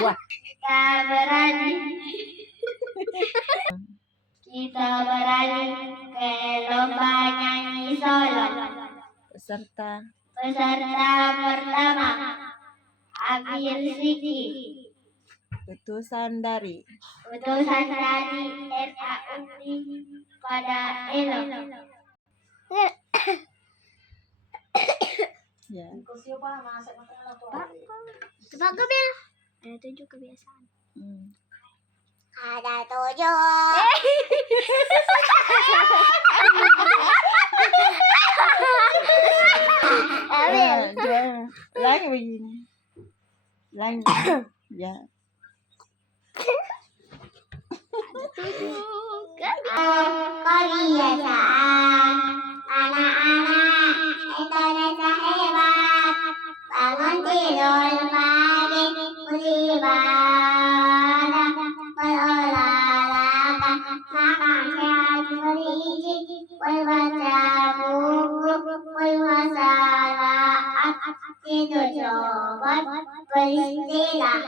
Wah. Kita berani ke lomba nyanyi solo. Peserta pertama Abil Siki. utusan dari RAUI pada Elo. Ya. Coba Gabil. Ada 7 kebiasaan. Ada 7. Lagi begini. Lagi. Ya. Kebiasaan anak-anak Indonesia hebat. Bangun tidur pagi, beribadah, berolahraga, makan sehat bergizi, membaca buku, bermasyarakat, tidur sobat, beristirahat.